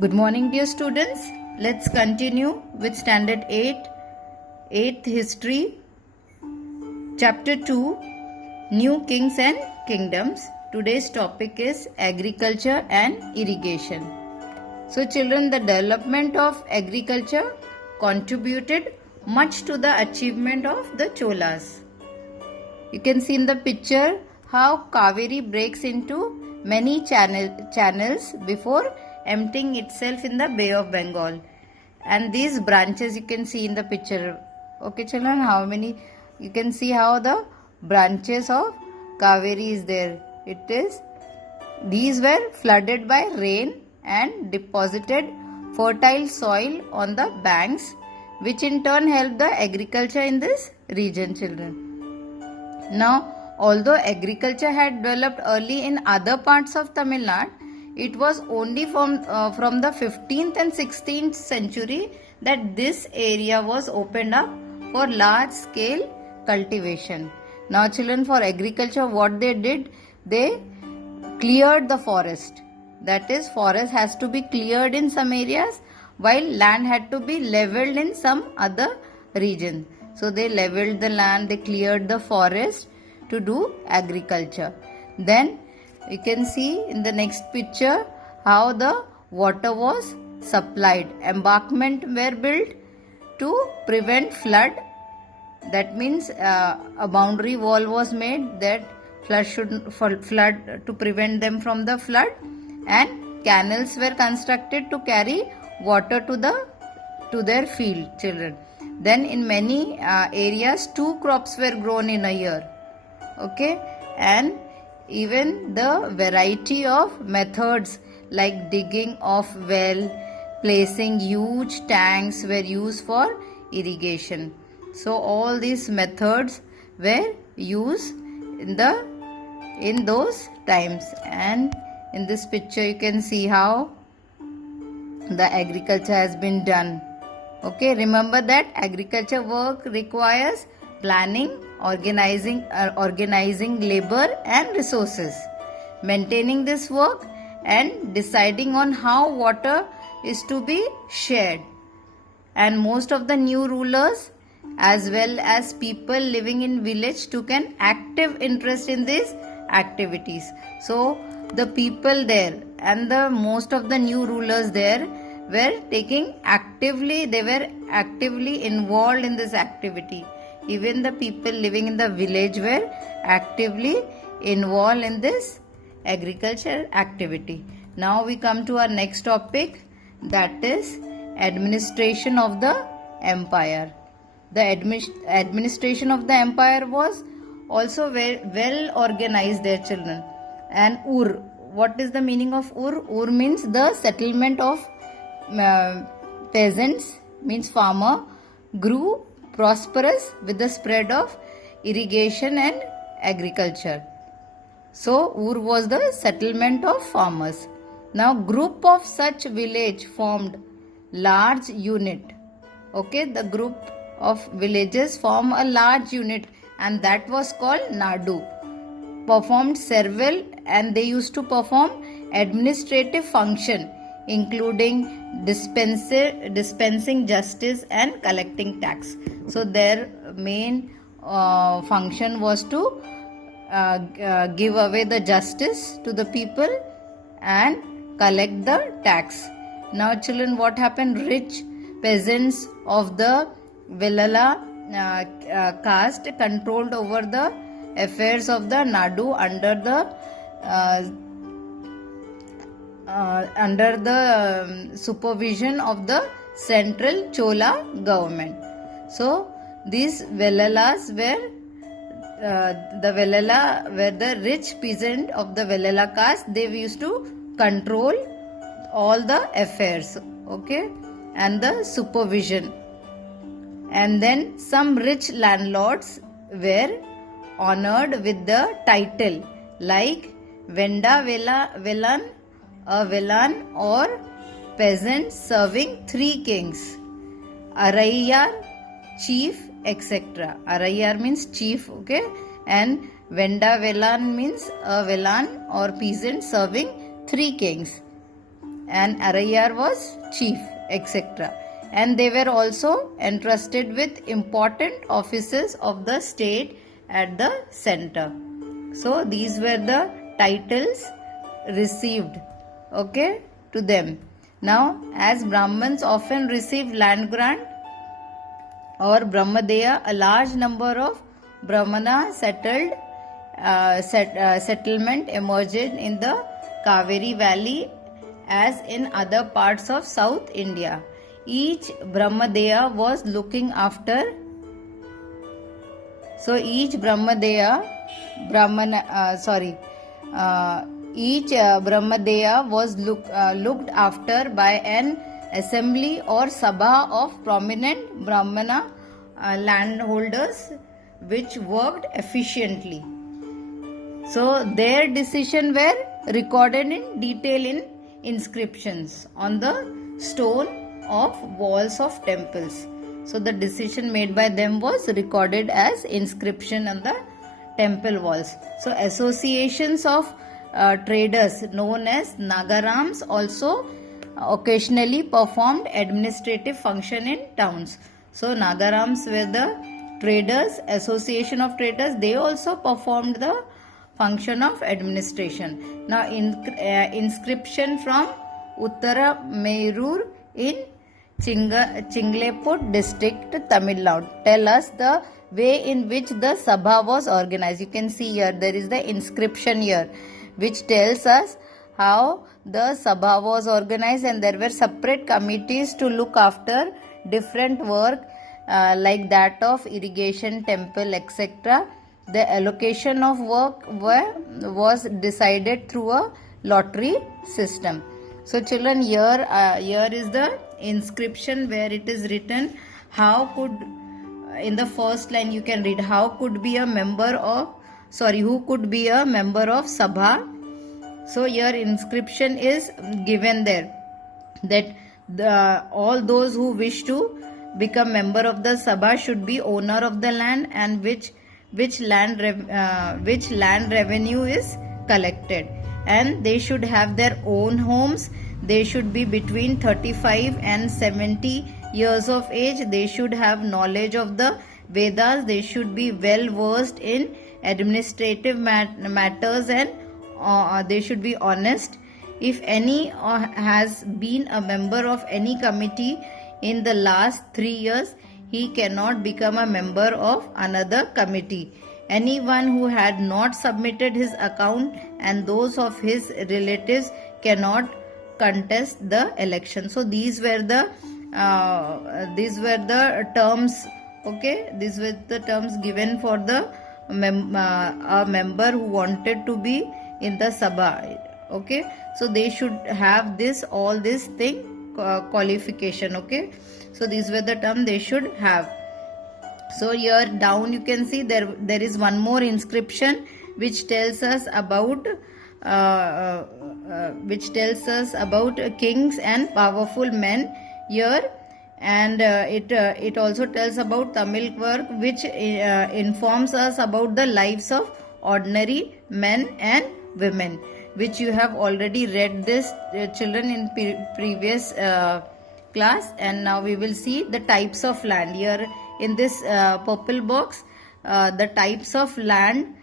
Good morning, dear students. Let's continue with Standard 8, 8th History, Chapter 2, New Kings and Kingdoms. Today's topic is Agriculture and Irrigation. So, children, the development of agriculture contributed much to the achievement of the Cholas. You can see in the picture how Kaveri breaks into many channels before emptying itself in the Bay of Bengal. And these branches you can see in the picture. Okay, children, how many? You can see how the branches of Kaveri is there. These were flooded by rain and deposited fertile soil on the banks, which in turn helped the agriculture in this region, children. Now, although agriculture had developed early in other parts of Tamil Nadu, it was only from the 15th and 16th century that this area was opened up for large scale cultivation. Now, children, for agriculture, what they did, they cleared the forest. That is, forest has to be cleared in some areas, while land had to be leveled in some other region. So they leveled the land, they cleared the forest to do agriculture. Then you can see in the next picture how the water was supplied. Embankments were built to prevent flood. That means a boundary wall was made that flood to prevent them from the flood, and canals were constructed to carry water to their field, children. Then in many areas 2 crops were grown in a year. Okay, and even the variety of methods like digging of well, placing huge tanks were used for irrigation. So all these methods were used in those times. And in this picture you can see how the agriculture has been done. Okay, remember that agriculture work requires planning, organizing labor and resources, maintaining this work and deciding on how water is to be shared. And most of the new rulers as well as people living in village took an active interest in these activities. So the people there and most of the new rulers there were actively involved in this activity. Even the people living in the village were actively involved in this agriculture activity. Now we come to our next topic, that is administration of the empire. The administration of the empire was also well organized there, children. And Ur, what is the meaning of Ur? Ur means the settlement of peasants, means farmer, grew prosperous with the spread of irrigation and agriculture. So Ur was the settlement of farmers. Now group of such village formed large unit. Okay, the group of villages form a large unit, and that was called Nadu. Performed several, and they used to perform administrative function including dispensing justice and collecting tax. So their main function was to give away the justice to the people and collect the tax. Now, children, what happened? Rich peasants of the Velala caste controlled over the affairs of the Nadu under the supervision of the central Chola government. So these Velalas were the rich peasant of the Velala caste. They used to control all the affairs, okay, and the supervision. And then some rich landlords were honored with the title like Venda Velan, a Velan or peasant serving 3 kings, Araiyar, chief, etc. Araiyar means chief, okay, and Venda Velan means a Velan or peasant serving 3 kings. and Arayar was chief, etc. And they were also entrusted with important offices of the state at the center. So these were the titles received, okay, to them. Now, as Brahmins often receive land grant or Brahmadeya, a large number of Brahmana settlement emerged in the Kaveri Valley as in other parts of South India. Each Brahmadeya was looking after. So each Brahmadeya was looked after by an assembly or sabha of prominent Brahmana landholders which worked efficiently. So their decisions were recorded in detail in inscriptions on the stone of walls of temples. So the decision made by them was recorded as inscription on the temple walls. So associations of traders known as Nagarams also occasionally performed administrative function in towns. So Nagarams were the traders, association of traders, they also performed the function of administration. Now inscription from Uttara Merur in Chingleput district, Tamil Nadu, tell us the way in which the Sabha was organized. You can see here there is the inscription here which tells us how the Sabha was organized, and there were separate committees to look after different work like that of irrigation, temple, etc. The allocation of work was decided through a lottery system. So children, here is the inscription where it is written how could, in the first line you can read, who could be a member of Sabha. So here inscription is given there that all those who wish to become member of the Sabha should be owner of the land and which land revenue is collected, and they should have their own homes. They should be between 35 and 70 years of age. They should have knowledge of the Vedas. They should be well versed in administrative matters, and they should be honest. If any has been a member of any committee in the last 3 years, he cannot become a member of another committee. Anyone who had not submitted his account and those of his relatives cannot contest the election. So these were the terms. Okay, these were the terms given for the a member who wanted to be in the Sabha. Okay, so they should have all this thing qualification. Okay, so these were the terms they should have. So here down you can see there is one more inscription which tells us about kings and powerful men here, and it also tells about Tamil work which informs us about the lives of ordinary men and women, which you have already read this children in previous class. And now we will see the types of land. Here in this purple box the types of land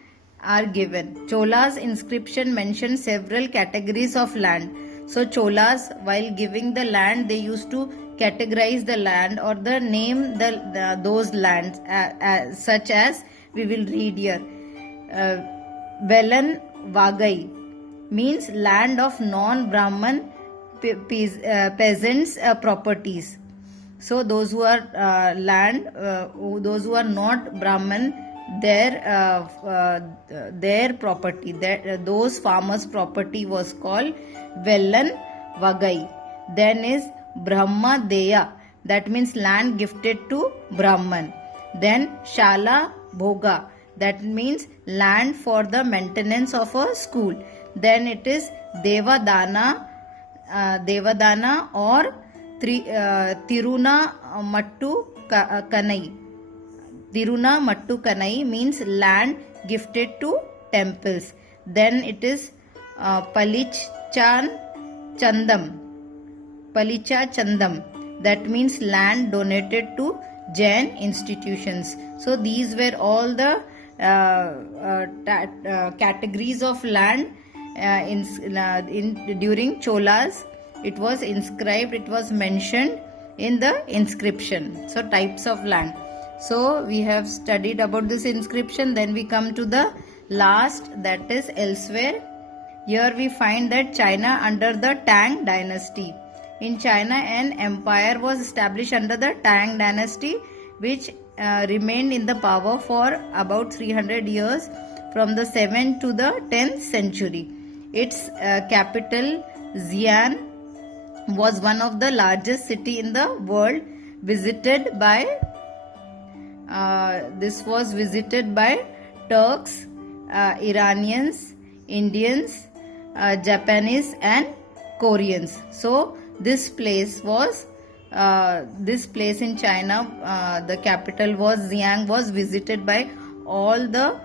are given. Cholas inscription mentions several categories of land. So Cholas, while giving the land, they used to categorize the land or the name those lands such as we will read here. Velan Vagai means land of non-Brahman peasants' properties. So those who are those who are not Brahman, their property, those farmers' property was called Velan Vagai. Then is Brahma Deya, that means land gifted to Brahman. Then Shala Bhoga, that means land for the maintenance of a school. Then it is Devadana or Tiruna Mattu Kanai. Tiruna Mattu Kanai means land gifted to temples. Then it is Palichan Chandam, Palicha Chandam, that means land donated to Jain institutions. So these were all the categories of land during Cholas. It was inscribed, it was mentioned in the inscription. So types of land. So we have studied about this inscription. Then we come to the last, that is elsewhere. Here we find that China under the Tang dynasty. In China, an empire was established under the Tang dynasty, which remained in the power for about 300 years from the 7th to the 10th century. Its capital, Xi'an, was one of the largest city in the world, visited by Turks, Iranians, Indians, Japanese and Koreans. So this place in China, the capital was Xi'an, was visited by all the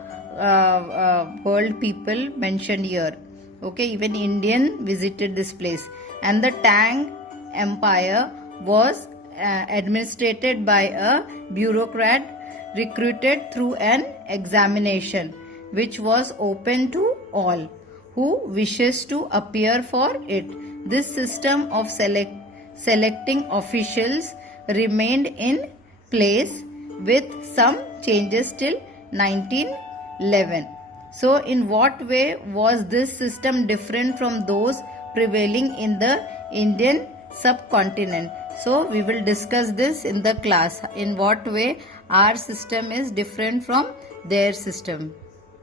world people mentioned here. Okay, even Indian visited this place. And the Tang Empire was administered by a bureaucrat recruited through an examination, which was open to all who wishes to appear for it. This system of selecting officials remained in place with some changes till 1911. So in what way was this system different from those prevailing in the Indian subcontinent? So we will discuss this in the class. In what way our system is different from their system.